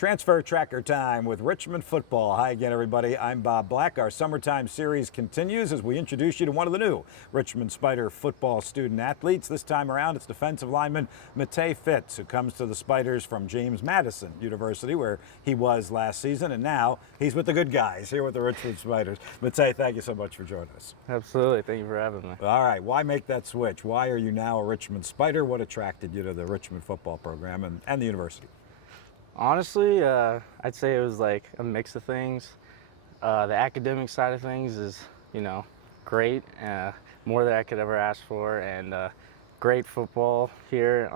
Transfer tracker time with Richmond football. Hi again, everybody. I'm Bob Black. Our summertime series continues as we introduce you to one of the new Richmond Spider football student athletes. This time around, it's defensive lineman Matei Fitz, who comes to the Spiders from James Madison University, where he was last season, and now he's with the good guys here with the Richmond Spiders. Matei, thank you so much for joining us. Absolutely. Thank you for having me. All right. Why make that switch? Why are you now a Richmond Spider? What attracted you to the Richmond football program and the university? Honestly, I'd say it was like a mix of things. The academic side of things is, great, more than I could ever ask for, and great football here.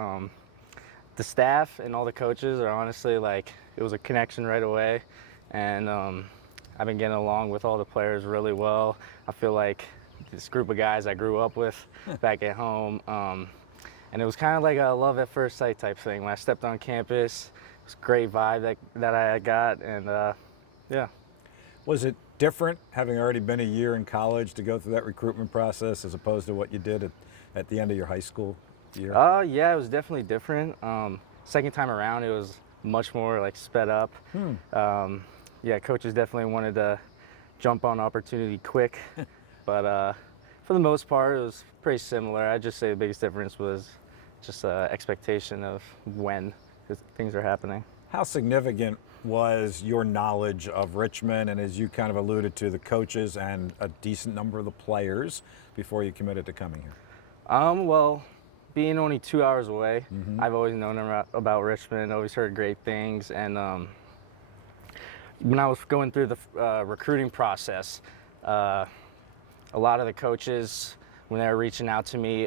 The staff and all the coaches are honestly it was a connection right away, and I've been getting along with all the players really well. I feel like this group of guys I grew up with back at home, and it was kind of like a love at first sight type thing. When I stepped on campus, it was a great vibe that I got, and yeah. Was it different having already been a year in college to go through that recruitment process as opposed to what you did at the end of your high school year? Yeah, it was definitely different. Second time around, it was much more sped up. Yeah, coaches definitely wanted to jump on opportunity quick, but for the most part, it was pretty similar. I'd just say the biggest difference was just expectation of when things are happening. How significant was your knowledge of Richmond, and as you kind of alluded to, the coaches and a decent number of the players before you committed to coming here? Well, being only 2 hours away, I've always known about Richmond, always heard great things, and when I was going through the recruiting process, a lot of the coaches, when they were reaching out to me,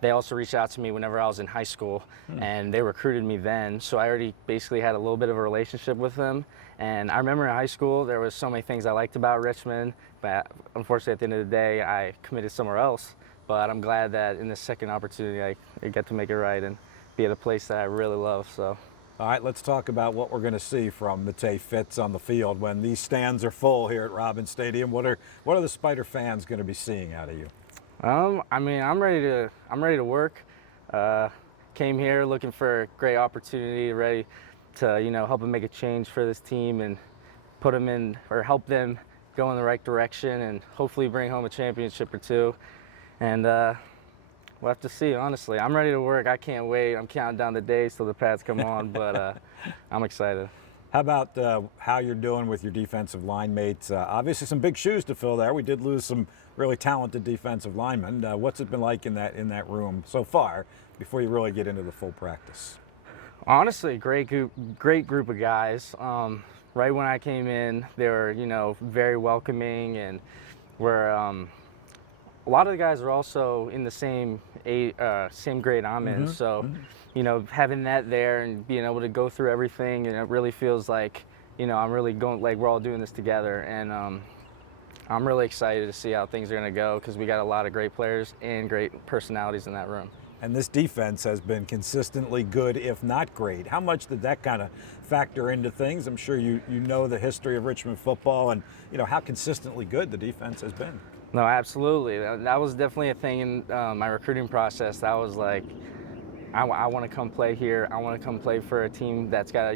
they also reached out to me whenever I was in high school, and they recruited me then. So I already basically had a little bit of a relationship with them. And I remember in high school, there was so many things I liked about Richmond, but unfortunately at the end of the day, I committed somewhere else. But I'm glad that in this second opportunity, I get to make it right and be at a place that I really love. So. All right, let's talk about what we're going to see from Matei Fitz on the field when these stands are full here at Robins Stadium. What are the Spider fans going to be seeing out of you? I mean, I'm ready to work. Came here looking for a great opportunity, ready to help them make a change for this team and put them in, or help them go in the right direction, and hopefully bring home a championship or two. And we'll have to see. Honestly, I'm ready to work. I can't wait. I'm counting down the days till the pads come on, but I'm excited. How about how you're doing with your defensive line mates? Obviously some big shoes to fill there. We did lose some really talented defensive linemen. What's it been like in that room so far before you really get into the full practice? Honestly, great group of guys. Right when I came in, they were very welcoming, and a lot of the guys are also in the same grade I'm in, so having that there and being able to go through everything, and it really feels like I'm really going, we're all doing this together, and I'm really excited to see how things are going to go, because we got a lot of great players and great personalities in that room. And this defense has been consistently good, if not great. How much did that kind of factor into things? I'm sure you know the history of Richmond football, and how consistently good the defense has been. No, absolutely. That was definitely a thing in my recruiting process. That was like, I want to come play here. I want to come play for a team that's got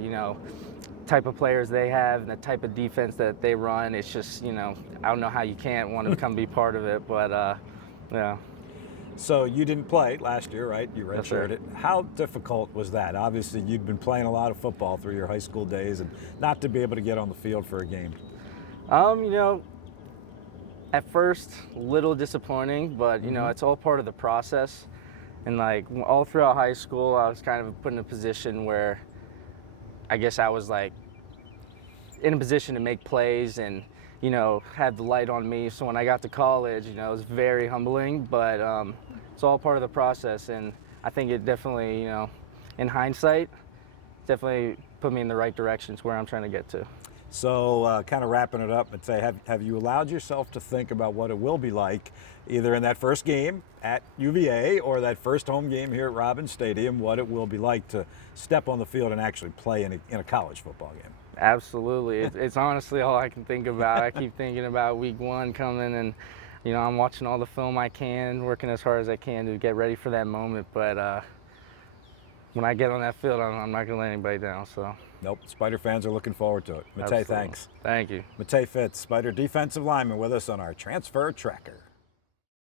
type of players they have and the type of defense that they run. It's just, I don't know how you can't want to come be part of it, but yeah. So you didn't play last year, right? You redshirted. How difficult was that? Obviously, you'd been playing a lot of football through your high school days, and not to be able to get on the field for a game. At first, a little disappointing, but it's all part of the process. And all throughout high school, I was kind of put in a position where I guess I was in a position to make plays and had the light on me. So when I got to college, it was very humbling, but it's all part of the process. And I think it definitely, in hindsight, definitely put me in the right direction to where I'm trying to get to. So kind of wrapping it up, and say, have you allowed yourself to think about what it will be like either in that first game at UVA or that first home game here at Robins Stadium, what it will be like to step on the field and actually play in a college football game? Absolutely. It's honestly all I can think about. I keep thinking about week one coming, and I'm watching all the film I can, working as hard as I can to get ready for that moment. But when I get on that field, I'm not going to let anybody down. So. Nope, Spider fans are looking forward to it. Matei, Absolutely. thanks. Thank you. Matei Fitz, Spider defensive lineman, with us on our Transfer Tracker.